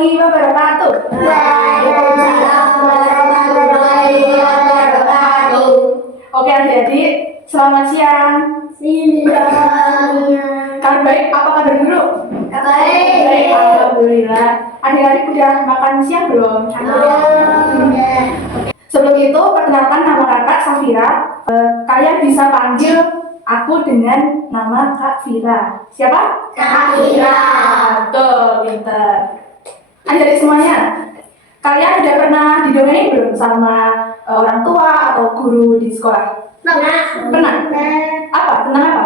warahmatullahi wabarakatuh. Waalaikumsalam warahmatullahi wabarakatuh. Oke adik-adik, selamat siang. Kabar baik, apa kabar guru? Baik, alhamdulillah. Adik-adik udah makan siang belum? Sebelum itu, perkenalkan nama kakak Safira. Kalian bisa panggil aku dengan nama Kak Fira. Siapa? Kak Fira. Betul, pinter. Adik-adik semuanya, kalian udah pernah didongengin belum sama orang tua atau guru di sekolah? Pernah? Apa? Tentang apa?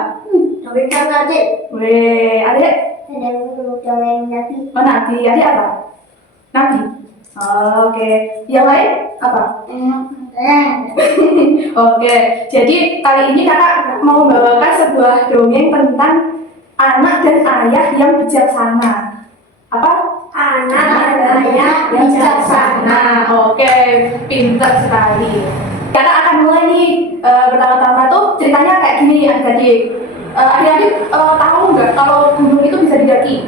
Weh, adik? Oh, Nabi. Adik apa? Nabi. Oh, oke. Yang lain apa? Oke, jadi kali ini kakak mau membawakan sebuah dongeng tentang anak dan ayah yang bijaksana. Apa? Anak dan ayah yang bijaksana. Oke, pintar sekali. Kakak akan mulai nih. Pertama-tama tuh ceritanya kayak gini adik-adik. Adik-adik tahu nggak kalau gunung itu bisa didaki?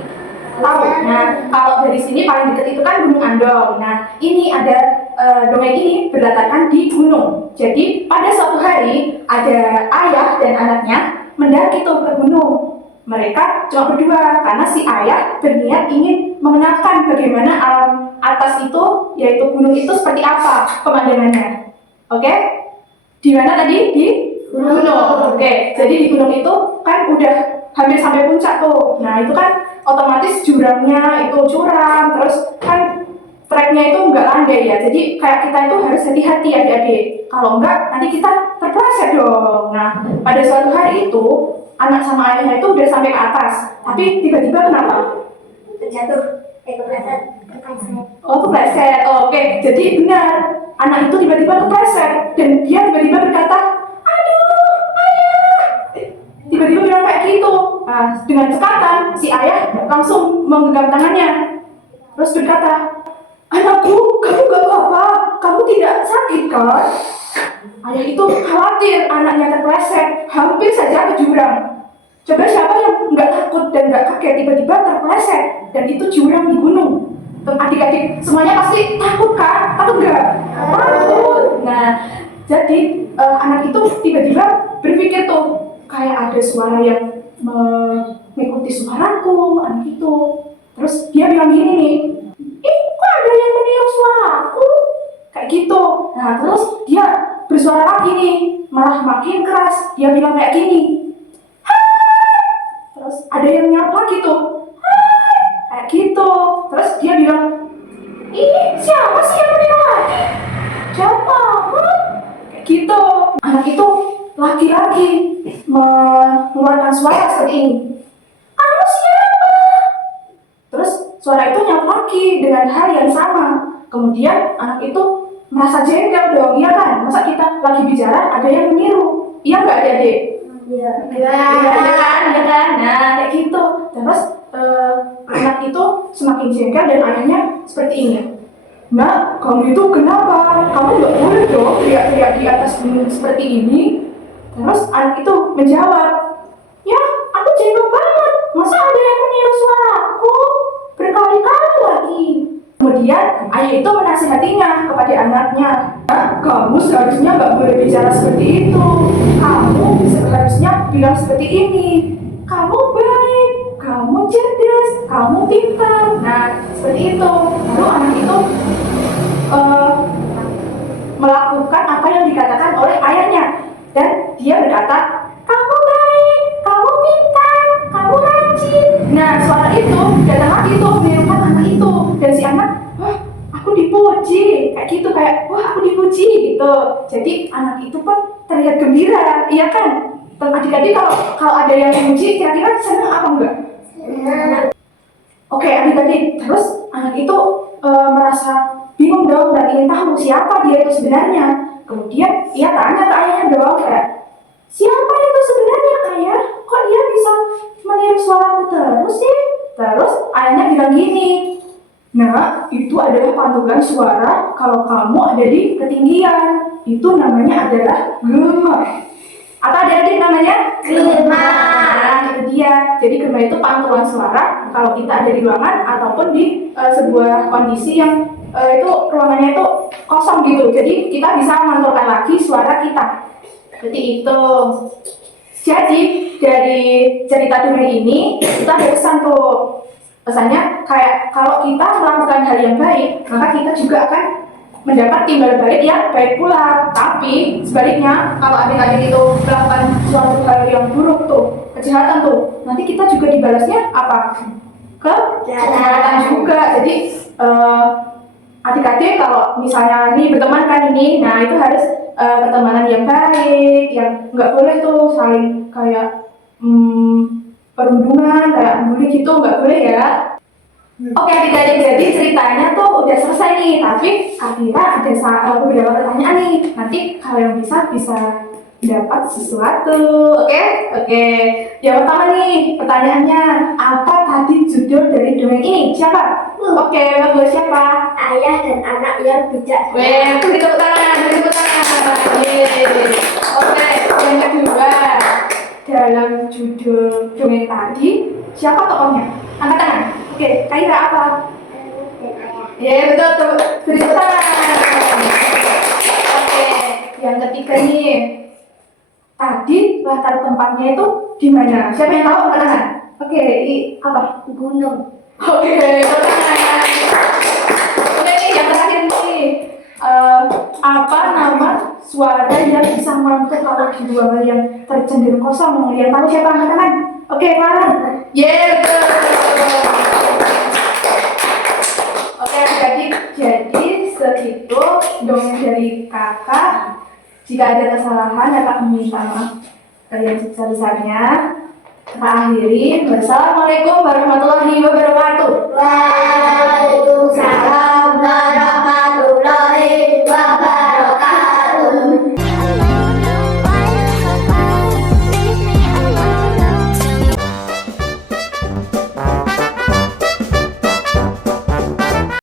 Tahu. Nah, kalau dari sini paling dekat itu kan Gunung Andong. Nah, ini ada dongeng ini berletakkan di gunung. Jadi pada suatu hari ada ayah dan anaknya mendaki tuh ke gunung. Mereka cuma berdua karena si ayah berniat ingin mengenalkan bagaimana alam atas itu, yaitu gunung itu seperti apa pemandangannya. Oke? Di mana tadi? Di gunung. Oke, jadi di gunung itu kan udah hampir sampai puncak tuh. Nah, itu kan otomatis jurangnya itu curam, terus kan treknya itu nggak landai ya. Jadi kayak kita itu harus hati-hati adik-adik. Kalau enggak, nanti kita terpleset dong. Nah, pada suatu hari itu anak sama ayahnya itu udah sampai ke atas, tapi tiba-tiba kenapa? Terjatuh, kepleset. Oh, kepleset. Oh, oke, jadi benar. Anak itu tiba-tiba kepleset dan dia tiba-tiba berkata, "Aduh, ayah!" Tiba-tiba bilang kayak gitu. Nah, dengan cekatan si ayah langsung menggenggam tangannya, terus berkata, "Anakku, kamu gak apa-apa, kamu tidak sakit kan?" Ayah itu khawatir anaknya terpleset, hampir saja ke jurang. Coba siapa yang nggak takut dan nggak kaget tiba-tiba terpleset dan itu jurang di gunung? Adik-adik semuanya pasti takut kan? Takut nggak? Takut. Nah, jadi anak itu tiba-tiba berpikir tuh kayak ada suara yang mengikuti suaraku, anak itu. Terus dia bilang gini nih, kok ada yang meniru suaraku? Kayak gitu. Nah, terus dia bersuara lagi nih, malah makin keras. Dia bilang kayak gini, "Hai!" Terus ada yang nyapa lagi tuh, "Hai!" Kayak gitu. Terus dia bilang, siapa sih yang meniru lagi? Siapa? Kayak gitu. Anak itu lagi-lagi mengeluarkan suara seperti ini, "Kamu siapa?" Terus suara itu nyapa lagi dengan hal yang sama. Kemudian anak itu merasa jengkel dong, iya kan? Masa kita lagi bicara ada yang meniru? Iya nggak adik-adik? Iya. Iya kan? Nah, kayak gitu. Terus anak itu semakin jengkel dan ayahnya seperti ini. "Nak, kamu itu kenapa? Kamu nggak boleh dong teriak-teriak di atas gunung seperti ini." Terus anak itu menjawab, "Ya, aku jengkel banget. Masa ada yang meniru suaraku? Berkali-kali lagi." Kemudian ayah itu menasihatinya kepada anaknya, "Nah, kamu seharusnya nggak boleh bicara seperti itu. Kamu seharusnya bilang seperti ini. Kamu baik, kamu cerdas, kamu pintar." Nah, seperti itu. Lalu anak itu melakukan apa yang dikatakan oleh ayahnya. Dan dia berkata, "Kamu baik, kamu pintar, kamu rajin." Nah, suara itu datang lagi tuh menirukan anak itu. Dan si anak, "Wah, aku dipuji." Kayak gitu, kayak, "Wah, aku dipuji." Gitu. Jadi anak itu pun terlihat gembira, iya kan? Adik-adik kalau ada yang memuji, kira-kira senang apa enggak? Oke, adik-adik. Terus anak itu merasa bingung dong dan ingin tahu siapa dia itu sebenarnya. Kemudian ia tanya ke ayahnya dong, kayak, "Siapa itu sebenarnya, ayah? Kok dia bisa meniru suaraku terus sih?" Terus ayahnya bilang gini, "Nah, itu adalah pantulan suara kalau kamu ada di ketinggian. Itu namanya adalah gema." Apa adik-adik namanya? Gema. Nah, itu dia. Jadi gema itu pantulan suara kalau kita ada di ruangan ataupun di sebuah kondisi yang itu ruangannya itu kosong gitu. Jadi kita bisa memantulkan lagi suara kita. Seperti itu. Jadi dari cerita dongeng ini kita ada pesan tuh. Pesannya kayak kalau kita melakukan hal yang baik, maka kita juga akan mendapat timbal balik yang baik pula. Tapi sebaliknya, kalau adik-adik itu melakukan suatu hal yang buruk tuh, kejahatan tuh, nanti kita juga dibalasnya apa? Kejahatan juga. Jadi adik-adik kalau misalnya ini berteman kan ini, nah itu harus pertemanan yang baik, yang nggak boleh tuh saling kayak perundungan, kayak bully gitu, nggak boleh ya. Oke adik-adik, jadi ceritanya tuh udah selesai nih, tapi akhirnya ada beberapa pertanyaan nih. Nanti kalian bisa dapat sesuatu, oke. Yang pertama nih, pertanyaannya, apa tadi judul dari dongeng ini? Siapa? Oke, bagus, siapa? Ayah dan anak yang bijak. Weh, beri tepuk tangan. Yeay. Oke, yang kedua, dalam judul dongeng tadi, siapa tokohnya? Angkat tangan. Oke, Kaira apa? Ya betul tuh, beri tepuk tangan. Oke, yang ketiga nih, tadi latar tempatnya itu di mana? Siapa yang tahu? Angkat tangan. Oke, apa? Gunung. Oke, tepuk tangan. Oke nih, yang terakhir nih, apa nama suara yang bisa mantul kalau di ruangan yang tercendir kosong? Yang tahu siapa? Angkat tangan. Oke, Clara. Yeah, oke, jadi segitu dongeng dari kakak. Jika ada kesalahan, kakak meminta maaf yang sebesar-besarnya. Kakak akhiri. Wassalamualaikum warahmatullahi wabarakatuh.